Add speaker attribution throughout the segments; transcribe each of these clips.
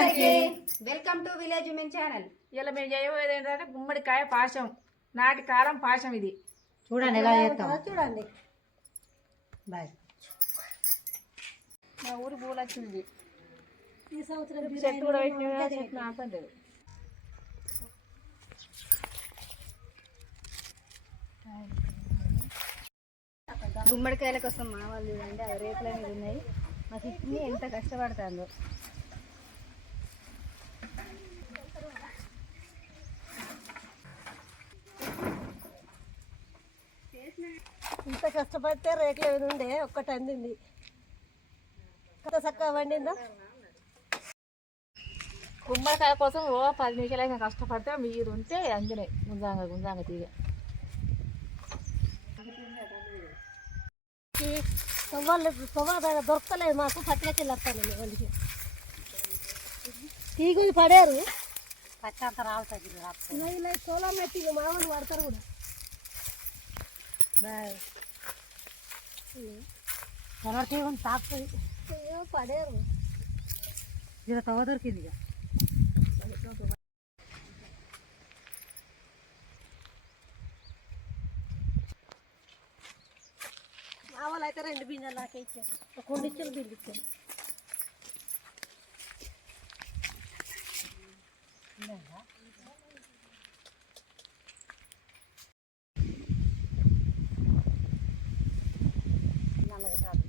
Speaker 1: అందరికీ welcome to village women channel.
Speaker 2: ఇలా మేము చేయబోయేది ఏంటంటే గుమ్మడికాయ పాశం నాటి కాలం పాశం ఇది.
Speaker 3: చూడండి ఎలా చేస్తాం.
Speaker 1: చూడండి.
Speaker 3: బాయ్.
Speaker 2: మా ఊరు పూలు వచ్చింది
Speaker 1: ఈ సంవత్సరం
Speaker 2: చెట్టు కూడా పెట్టిన చెట్టు నాకండి
Speaker 1: గుమ్మడికాయల కోసం మా వాళ్ళు చూడండి అవి రేకుల మీద ఉన్నాయి. మా చిట్ని ఎంత కష్టపడుతుందో. కష్టపడితే రేకుల మీద ఉండే? ఒక్కటి అందింది. కథ చక్కగా వండిందా?
Speaker 2: గుమ్మడికాయ కోసం ఓ పది నిమిషాలు అయినా కష్టపడితే మీరు ఉంటే అంజనే. గుంజాంగ గుంజాంగ తీగ.
Speaker 1: సవాళ్ళు సవాలు దొరకలేదు మాకు. పట్లకి వస్తాను వాళ్ళకి తీగుది పడారు.
Speaker 3: పచ్చంత రావుతుంది
Speaker 1: ఇలా సోలా మెట్టి మా వాళ్ళు వాడతారు కూడా.
Speaker 3: కలర్
Speaker 1: పడారు.
Speaker 3: ఇది తవ్వ దొరికింది ఇక.
Speaker 1: మా వాళ్ళు అయితే రెండు బిందెలు దాకా ఇచ్చారు. ఒక కొన్ని ఇచ్చారు బిల్లు
Speaker 3: నల్లగా కాదు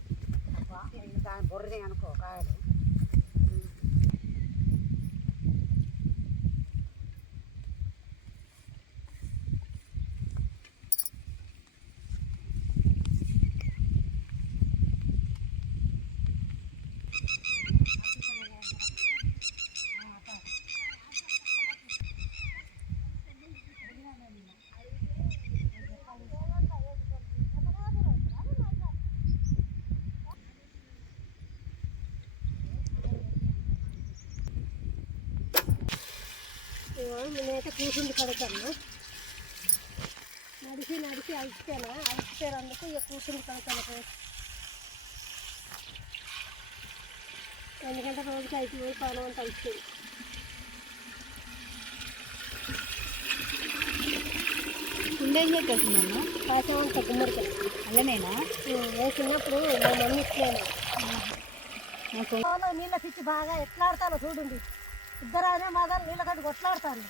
Speaker 3: అబ్బా, ఇది దాని బుర్రదే అనుకో కాయలు.
Speaker 1: నేనైతే కూర్చుండి కడతాను. నడిచి నడిచి అలిచిపోయాను అలిచిపోయారందుకు ఇక కూర్చుండి కడతాను ఎందుకంటే రోజుకి వేలు పదం అంత అలిచిపోయింది
Speaker 3: కుండేం చెప్పేసిందమ్మ
Speaker 1: పాసం అంత గుమ్మడికాయ
Speaker 3: అల్లనేనా?
Speaker 1: వేసినప్పుడు మా మమ్మీ ఇచ్చేయాలి నీళ్ళ పిచ్చి బాగా ఎట్లా ఆడతాను చూడండి. ఇద్దరు అనే మగారు నీళ్ళ కట్టి కొట్లాడతారు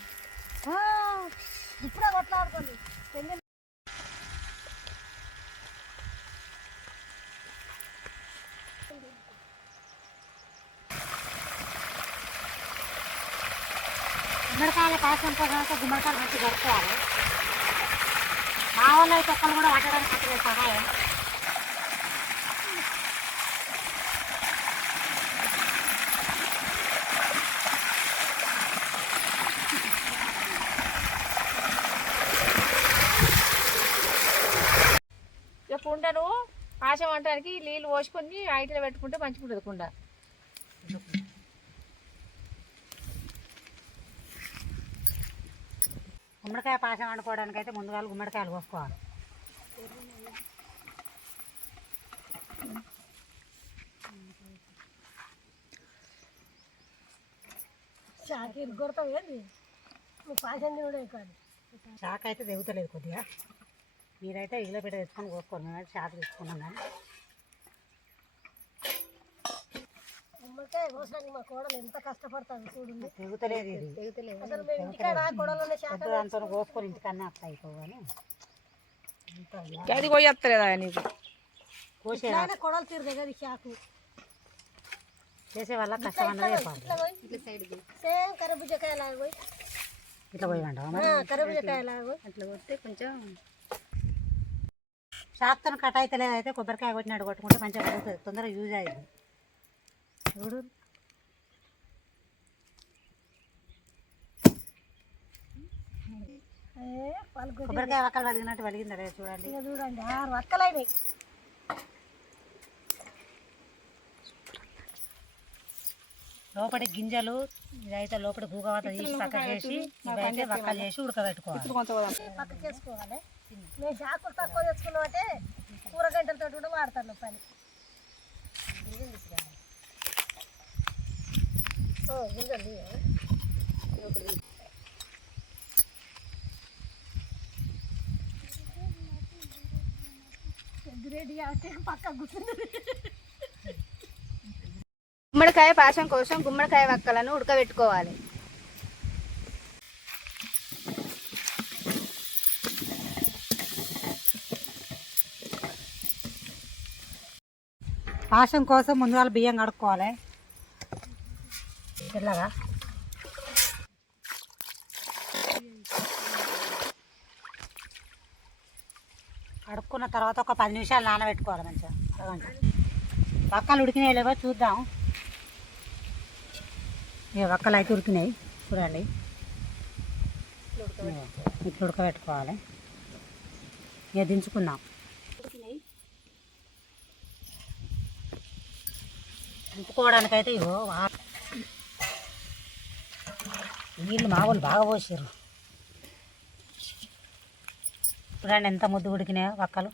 Speaker 1: ఇప్పుడే కొట్లాడుకోండి పెళ్ళి
Speaker 3: గుమ్మడికాయల పాసం కోసం గుమ్మడికాయలు మంచి దొరుకుతారు మా వాళ్ళు అయితే ఒక్కరు కూడా వాటడానికి సహాయం
Speaker 2: ఇక కుండను పాశం అంటానికి నీళ్ళు పోసుకొని ఐటీలో పెట్టుకుంటే మంచిగా ఉంటుంది కుండ.
Speaker 3: గుమ్మడికాయ పాసం వండుకోవడానికి అయితే ముందుగా గుమ్మడికాయలు కోసుకోవాలి
Speaker 1: షాకి కొడతావు ఏంది? నువ్వు పాసం కూడా కాదు.
Speaker 3: షాక్ అయితే తెగుతలేదు కొద్దిగా. మీరైతే ఇళ్ళ పెట్ట తెచ్చుకొని కోసుకోరు తెచ్చుకున్నాం కానీ.
Speaker 1: గుమ్మడికాయ కోసడానికి మా కోడలు ఎంత కష్టపడుతుంది చూడండి
Speaker 3: తెగుతలేదు ఇది.
Speaker 1: అసలు మేము ఇంటికాడ కోడలు శాఖ
Speaker 3: పెద్ద అంతా కోసుకొని ఇంటికన్నా వస్తాయి కానీ
Speaker 2: అది నీకు
Speaker 1: కోడలు తీరు దగ్గర షాకు
Speaker 3: చేసే వాళ్ళ కష్టం అన్నది ఏర్పాటు
Speaker 1: ఇట్లా సేమ్ కరబుజకాయలాగా పోయి.
Speaker 3: ఇట్లా
Speaker 1: పోయి.
Speaker 3: అట్లా కొడితే కొంచెం షాక్తో కట్ అయితే లేదైతే కొబ్బరికాయ కొట్టినట్టు కొట్టుకుంటే మంచిగా పోతుంది తొందరగా యూజ్ అయ్యింది. చూడు. కొబ్బరికాయ వక్కలు వలిగినట్టు వలిగింది అదే చూడండి.
Speaker 1: చూడండి ఆరు
Speaker 3: లోపలి గింజలు ఇదైతే లోపలి భూగవత తీసి పక్క చేసి ఇవైతే వక్కలు చేసి ఉడకబెట్టుకోవాలి.
Speaker 1: మేము షాకులు తక్కువ తెచ్చుకున్నాం అంటే కూరగంటలతో కూడా వాడతాను పని. గుమ్మడికాయ పాశం కోసం గుమ్మడికాయ వక్కలను ఉడకబెట్టుకోవాలి.
Speaker 3: పాశం కోసం ముందుగా బియ్యం కడుక్కోవాలి. తెల్లగా. కడుక్కున్న తర్వాత ఒక పది నిమిషాలు నానబెట్టుకోవాలి మంచిగా. అరగంట. వక్కలు ఉడికినాయి లేవో చూద్దాం. ఇక వక్కలు అయితే ఉడికినాయి. చూడండి. ఇట్లా ఉడకబెట్టుకోవాలి. ఇక దించుకుందాం. నింపుకోవడానికైతే ఇగో నీళ్ళు మామూలు బాగా పోసారు చూడండి ఎంత ముద్దు ఉడికినాయో వక్కలు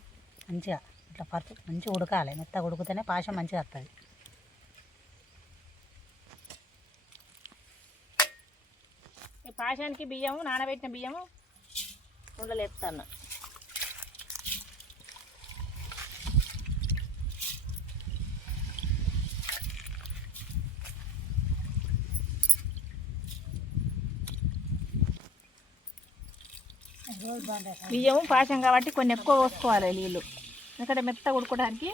Speaker 3: మంచిగా ఇట్లా పరుపు మంచిగా ఉడకాలి. మెత్తగా ఉడికితేనే పాశం మంచిగా వస్తుంది
Speaker 2: పాశానికి బియ్యము నానబెట్టిన బియ్యము ఉండలేపుతాను బియ్యము పాశం కాబట్టి కొన్ని ఎక్కువ పోసుకోవాలి నీళ్ళు. ఎందుకంటే మెత్త ఉడుకోవడానికి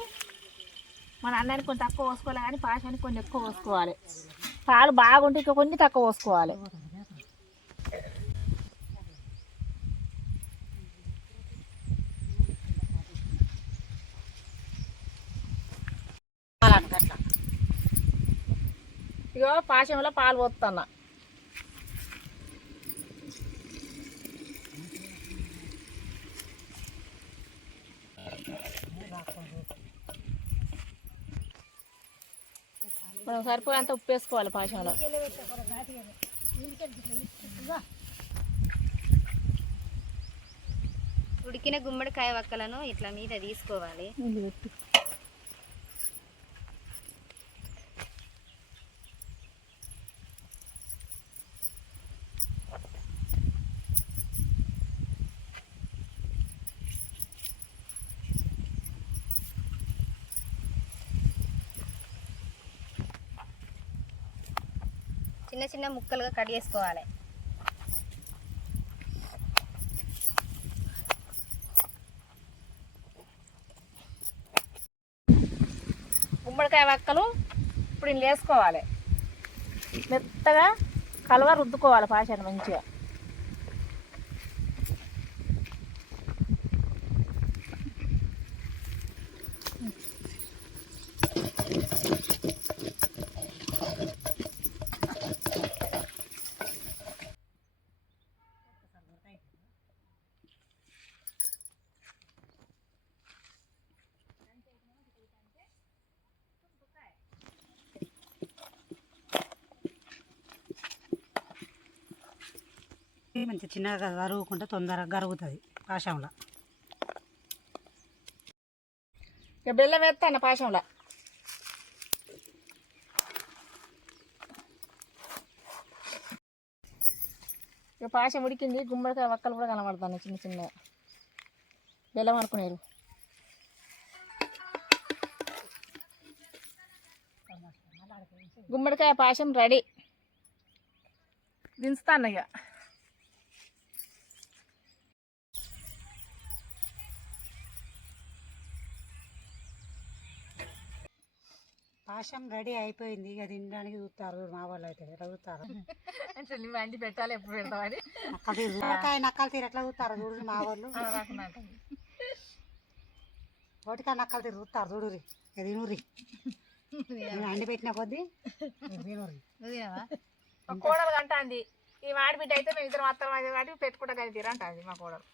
Speaker 2: మన అన్నానికి కొంచెం తక్కువ పోసుకోవాలి కానీ పాశానికి కొన్ని ఎక్కువ పోసుకోవాలి. పాలు బాగుంటే ఇంకా కొన్ని తక్కువ పోసుకోవాలి. ఇగో పాశంలో పాలు పోతున్నా. మనం సరిపోయేంత ఉప్పు వేసుకోవాలి పాశంలో
Speaker 1: ఉడికిన గుమ్మడికాయ వక్కలను ఇట్లా మీద తీసుకోవాలి. చిన్న చిన్న ముక్కలుగా కట్ చేసుకోవాలి.
Speaker 2: గుమ్మడికాయ వక్కలు ఇప్పుడు వేసుకోవాలి. మెత్తగా కలవ రుద్దుకోవాలి పాశాన్ని మంచిగా.
Speaker 3: మంచి చిన్నగా కరుగుకుంటే తొందరగా కరుగుతుంది పాశంలో
Speaker 2: ఇక బెల్లం వేస్తాను పాశంలో ఇక పాశం ఉడికింది గుమ్మడికాయ వక్కలు కూడా కనబడతాను చిన్న చిన్న బెల్లం అనుకునేరు. గుమ్మడికాయ పాశం రెడీ. దించుతాను ఇక.
Speaker 3: పాశం రెడీ అయిపోయింది. ఇక తినడానికి చూస్తారు. మా వాళ్ళు అయితే ఎట్లా చూస్తారు?
Speaker 2: నువ్వు అండి పెట్టాలి ఎప్పుడు పెడతామని
Speaker 3: తీరు. చూడకాయ నక్కలు తీరు. ఎట్లా చూస్తారు? చూడు మా వాళ్ళు. ఒకటికా నక్కలు తీరు. చూస్తారు. చూడురి తినురి అండి పెట్టిన కొద్దీ తినురి
Speaker 2: కోడలు కంటాంది ఈ మాడి బిడ్డ అయితే మేము ఇద్దరం అత్తరం అదే వాటి పెట్టుకుంటా కానీ తీరా అంటుంది మా కోడలు.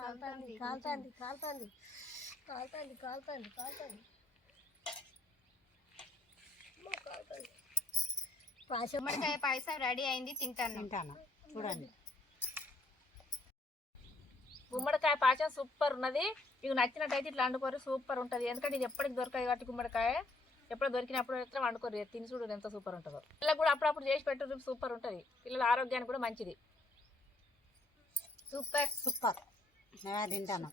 Speaker 1: కాలుతుంది కాలుతుంది కాలుతుంది కాలుతుంది. కాలుతుంది కాలుతుంది గుమ్మడికాయ పాయసం. రెడీ అయింది తింటాను.
Speaker 3: తింటాను? చూడండి.
Speaker 2: గుమ్మడికాయ పాచం సూపర్ ఉన్నది. మీకు నచ్చినట్టయితే ఇట్లా వండుకోరు సూపర్ ఉంటుంది. ఎందుకంటే ఇది ఎప్పటికి దొరకదు కాబట్టి గుమ్మడికాయ. ఎప్పుడు దొరికినప్పుడు ఇట్లా వండుకోరు. తిని చూడు ఎంత సూపర్ ఉంటుందో. పిల్లలకు కూడా అప్పుడప్పుడు చేసి పెట్టు సూపర్ ఉంటుంది. పిల్లల ఆరోగ్యానికి కూడా మంచిది.
Speaker 4: సూపర్.
Speaker 3: సూపర్. తింటాను.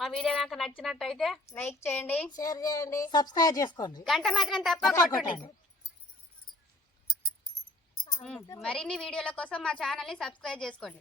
Speaker 2: మా వీడియో కనుక నచ్చినట్టయితే
Speaker 4: లైక్ చేయండి
Speaker 2: షేర్ చేయండి.
Speaker 3: సబ్స్క్రైబ్ చేసుకోండి.
Speaker 4: గంట మాత్రం తప్ప కొట్టండి. మరిన్ని వీడియోల కోసం మా ఛానల్ని సబ్స్క్రైబ్ చేసుకోండి.